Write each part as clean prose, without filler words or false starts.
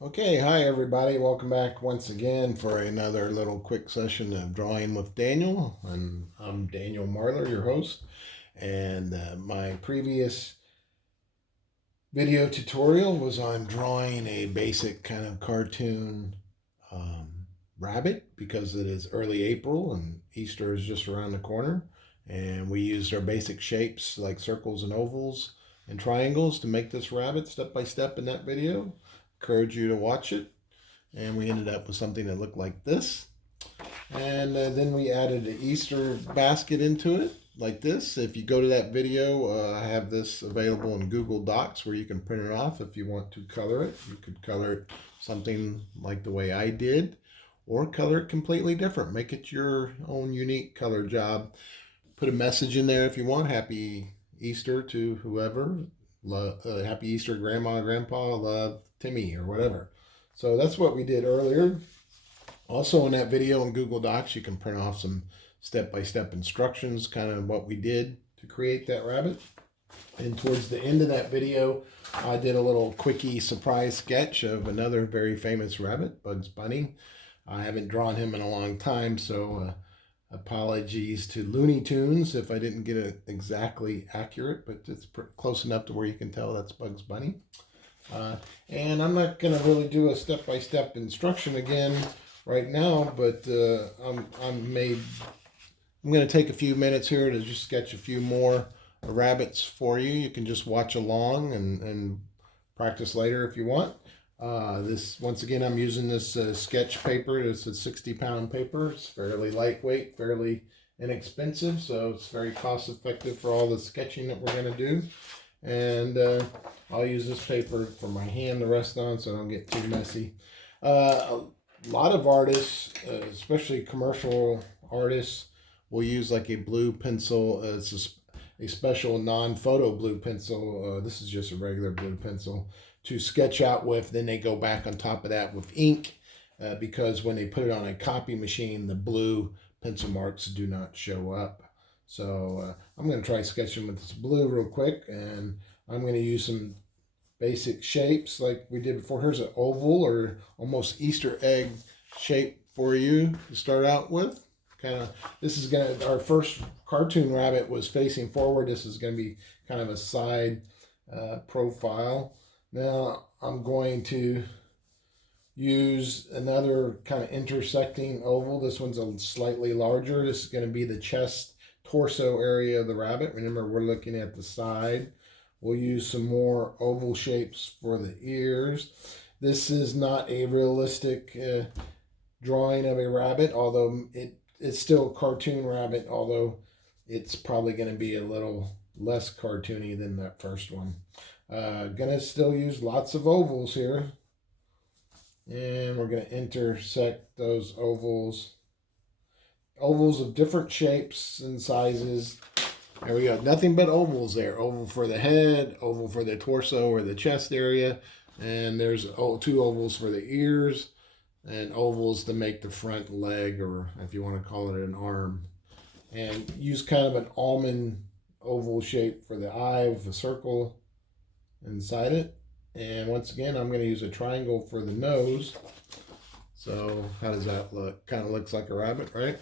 Okay, hi everybody. Welcome back once again for another little quick session of drawing with Daniel. And I'm Daniel Marler, your host. And my previous video tutorial was on drawing a basic kind of cartoon um, rabbit because it is early April and Easter is just around the corner. And we used our basic shapes like circles and ovals and triangles to make this rabbit step by step in that video. Encourage you to watch it, and we ended up with something that looked like this. And then we added an Easter basket into it, like this. If you go to that video, I have this available in Google Docs where you can print it off if you want to color it. You could color it something like the way I did, or color it completely different. Make it your own unique color job. Put a message in there if you want. Happy Easter to whoever. Happy Easter, Grandma, Grandpa. Love, Timmy, or whatever. So that's what we did earlier. Also, in that video in Google Docs, you can print off some step by step instructions, kind of what we did to create that rabbit. And towards the end of that video, I did a little quickie surprise sketch of another very famous rabbit, Bugs Bunny. I haven't drawn him in a long time, so apologies to Looney Tunes if I didn't get it exactly accurate, but it's close enough to where you can tell that's Bugs Bunny. And I'm not going to really do a step-by-step instruction again right now, but I'm going to take a few minutes here to just sketch a few more rabbits for you. You can just watch along and practice later if you want. This once again, I'm using this sketch paper. It's a 60-pound paper. It's fairly lightweight, fairly inexpensive, so it's very cost effective for all the sketching that we're going to do. And I'll use this paper for my hand to rest on so I don't get too messy. A lot of artists, especially commercial artists, will use like a blue pencil. It's a special non-photo blue pencil. This is just a regular blue pencil to sketch out with. Then they go back on top of that with ink because when they put it on a copy machine, the blue pencil marks do not show up. So I'm going to try sketching with this blue real quick, and I'm going to use some basic shapes like we did before. Here's an oval or almost Easter egg shape for you to start out with. Kind of, this is going to, our first cartoon rabbit was facing forward. This is going to be kind of a side profile. Now I'm going to use another kind of intersecting oval. This one's a slightly larger. This is going to be the chest torso area of the rabbit. Remember, we're looking at the side. We'll use some more oval shapes for the ears. This is not a realistic drawing of a rabbit, although it's still a cartoon rabbit, although it's probably going to be a little less cartoony than that first one. Gonna still use lots of ovals here. And we're going to intersect those ovals. Ovals of different shapes and sizes. There we go. Nothing but ovals there. Oval for the head, oval for the torso or the chest area. And there's two ovals for the ears and ovals to make the front leg, or if you want to call it an arm. And use kind of an almond oval shape for the eye with a circle inside it. And once again, I'm going to use a triangle for the nose. So how does that look? Kind of looks like a rabbit, right?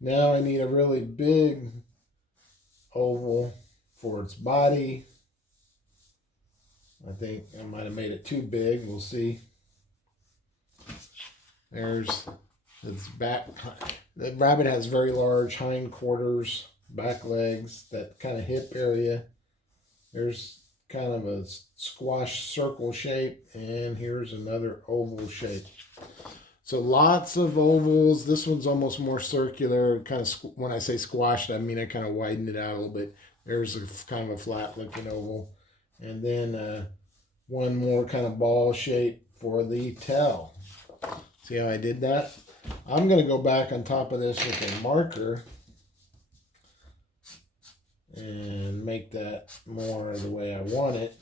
Now I need a really big oval for its body. I think I might have made it too big. We'll see. There's its back. The rabbit has very large hindquarters, back legs, that kind of hip area. There's kind of a squash circle shape, and here's another oval shape. So lots of ovals. This one's almost more circular. Kind of, when I say squashed, I mean I kind of widened it out a little bit. There's a kind of a flat looking oval. And then one more kind of ball shape for the tail. See how I did that? I'm going to go back on top of this with a marker and make that more the way I want it.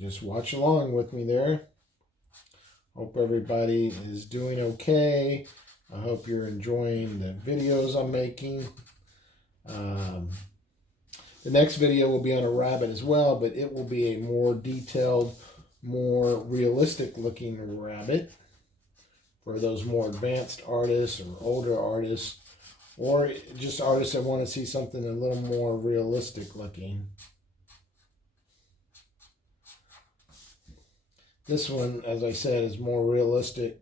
Just watch along with me there. Hope everybody is doing okay. I hope you're enjoying the videos I'm making. The next video will be on a rabbit as well, but it will be a more detailed, more realistic looking rabbit for those more advanced artists or older artists, or just artists that want to see something a little more realistic looking. This one, as I said, is more realistic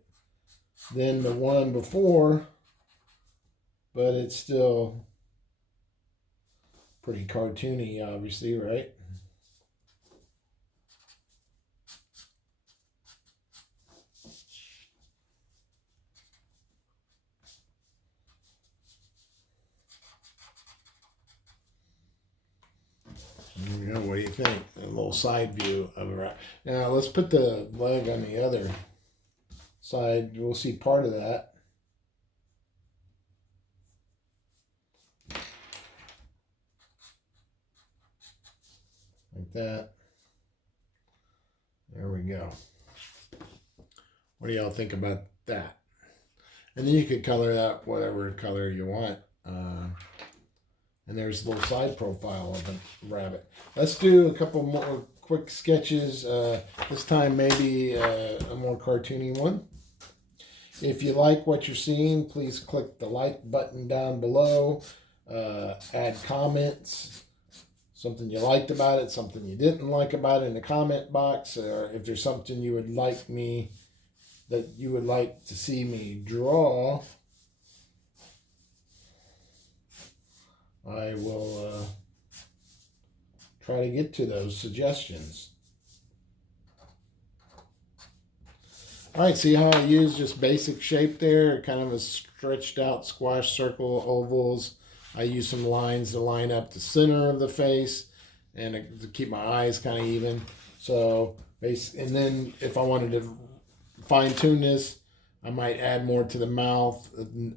than the one before, but it's still pretty cartoony, obviously, right? You know, what do you think? A little side view of a rat. Now let's put the leg on the other side. We'll see part of that. Like that. There we go. What do y'all think about that? And then you could color that whatever color you want. And there's a little side profile of a rabbit. Let's do a couple more quick sketches. This time maybe a more cartoony one. If you like what you're seeing, please click the like button down below. Add comments. Something you liked about it, something you didn't like about it in the comment box. Or if there's something you would like to see me draw, I will try to get to those suggestions. All right, see how I use just basic shape there, kind of a stretched out squash circle, ovals. I use some lines to line up the center of the face and to keep my eyes kind of even. So, and then if I wanted to fine tune this, I might add more to the mouth.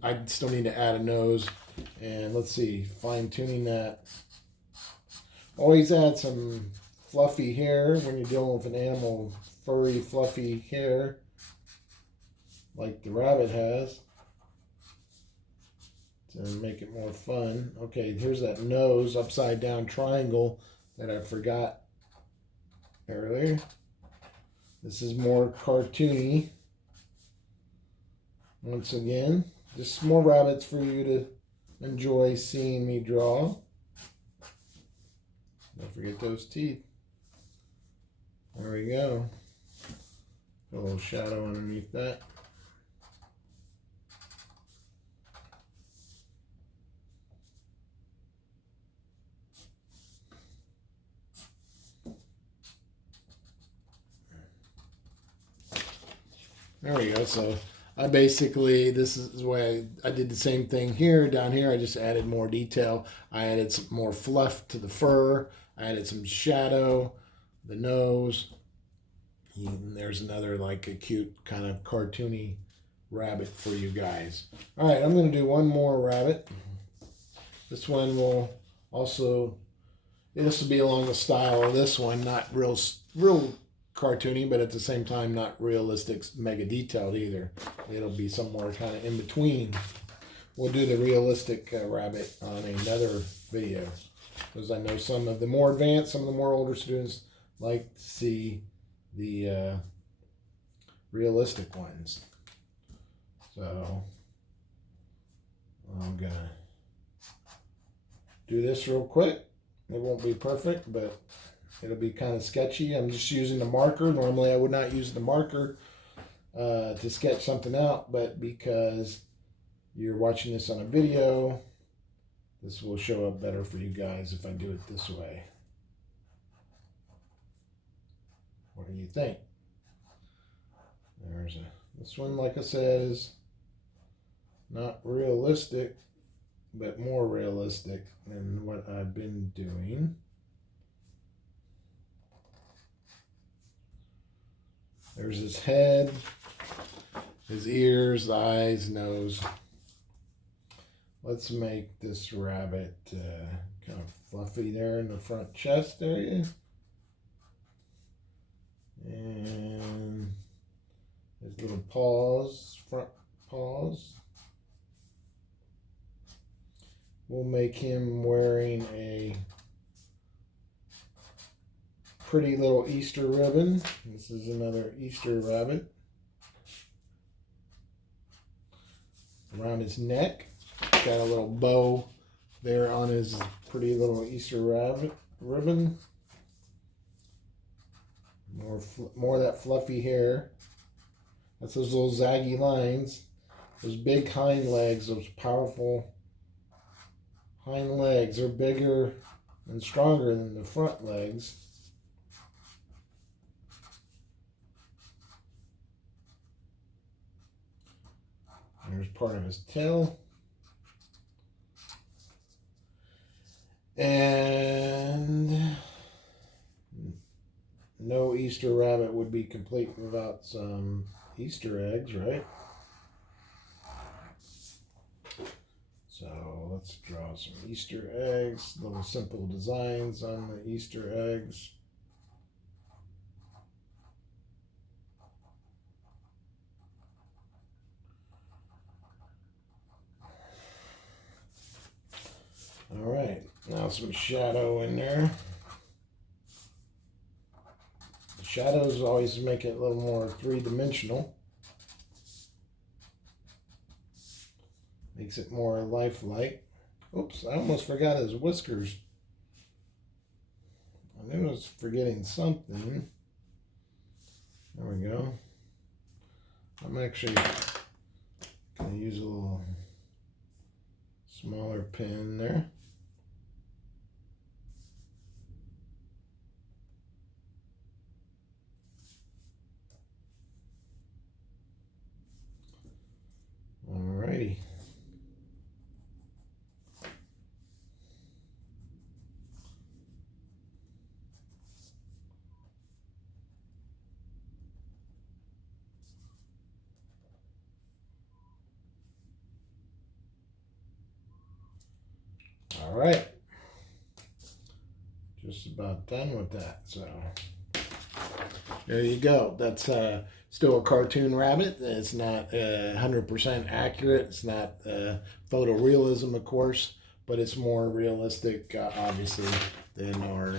I still need to add a nose. And let's see, fine tuning that. Always add some fluffy hair when you're dealing with an animal, furry, fluffy hair like the rabbit has to make it more fun. Okay, here's that nose, upside down triangle that I forgot earlier. This is more cartoony. Once again, just more rabbits for you to enjoy seeing me draw. Don't forget those teeth. There we go. Put a little shadow underneath that. There we go. So I basically, this is the way I did the same thing here. Down here, I just added more detail. I added some more fluff to the fur. I added some shadow, the nose. And there's another like a cute kind of cartoony rabbit for you guys. All right, I'm going to do one more rabbit. This one will also, this will be along the style of this one, not real cartoony, but at the same time not realistic, mega detailed either. It'll be somewhere kind of in between. We'll do the realistic rabbit on another video, because I know some of the more advanced, some of the more older students like to see the realistic ones. So I'm gonna do this real quick. It won't be perfect, but it'll be kind of sketchy. I'm just using the marker. Normally I would not use the marker to sketch something out, but because you're watching this on a video, this will show up better for you guys if I do it this way. What do you think? There's this one, like I said, is not realistic, but more realistic than what I've been doing. There's his head, his ears, the eyes, nose. Let's make this rabbit kind of fluffy there in the front chest area. And his little paws, front paws. We'll make him wearing a pretty little Easter ribbon. This is another Easter rabbit. Around his neck. Got a little bow there on his pretty little Easter rabbit ribbon. More of that fluffy hair. That's those little zaggy lines. Those big hind legs, those powerful hind legs are bigger and stronger than the front legs. There's part of his tail. And no Easter rabbit would be complete without some Easter eggs, right? So let's draw some Easter eggs, little simple designs on the Easter eggs. All right, now some shadow in there. The shadows always make it a little more three-dimensional. Makes it more lifelike. Oops, I almost forgot his whiskers. I knew I was forgetting something. There we go. I'm actually going to use a little smaller pen there. Alrighty. All right. Just about done with that. So there you go. That's still a cartoon rabbit. It's not 100% accurate. It's not photorealism, of course, but it's more realistic, obviously, than our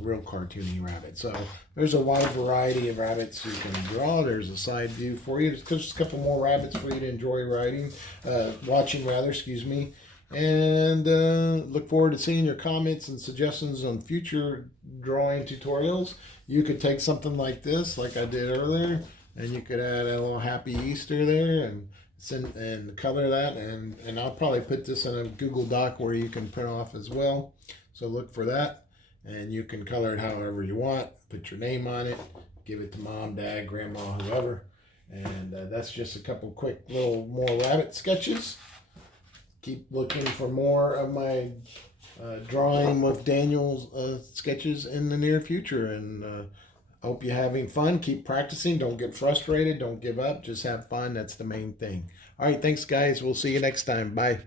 real cartoony rabbit. So there's a wide variety of rabbits you can draw. There's a side view for you. There's just a couple more rabbits for you to enjoy watching rather, excuse me. And look forward to seeing your comments and suggestions on future drawing tutorials. You could take something like this, like I did earlier, and you could add a little happy Easter there and color that. And I'll probably put this in a Google Doc where you can print off as well. So look for that, and you can color it however you want. Put your name on it, give it to mom, dad, grandma, whoever. And that's just a couple quick little more rabbit sketches. Keep looking for more of my drawing with Daniel's sketches in the near future. And hope you're having fun. Keep practicing. Don't get frustrated. Don't give up. Just have fun. That's the main thing. All right. Thanks, guys. We'll see you next time. Bye.